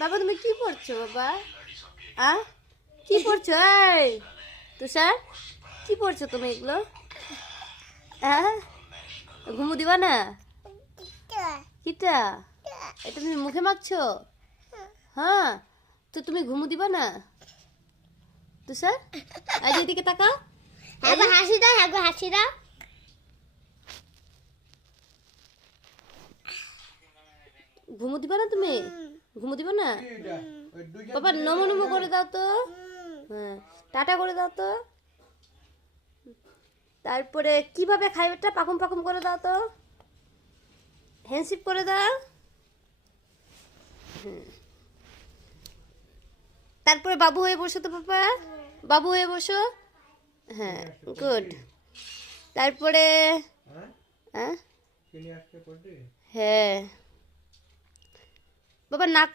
বাবা তুমি কি পড়ছো বাবা? কি পড়ছো? এই তুষার কি পড়ছো তুমি এগুলো? ঘুমু দিবা না? কিটা এটা তুমি মুখে মাখছো? হ্যাঁ, তো তুমি ঘুমু দিবা না তুষার? আজ এদিকে তাকাও, হাসি দাও, হাসি দাও। ঘুমু দিবা না তুমি? ঘুমু দিবা না বাবা? নমো নমো করে দাও তো, হ্যাঁ টাটা করে দাও তো। তারপরে কিভাবে খাইবেটা পাকুম পাকুম করে দাও তো, হ্যান্ডশিপ করে দাও। তারপরে বাবু হয়ে বসো তো বাবা, বাবু হয়ে বসো। হ্যাঁ গুড। তারপরে হ্যাঁ বাবা নাক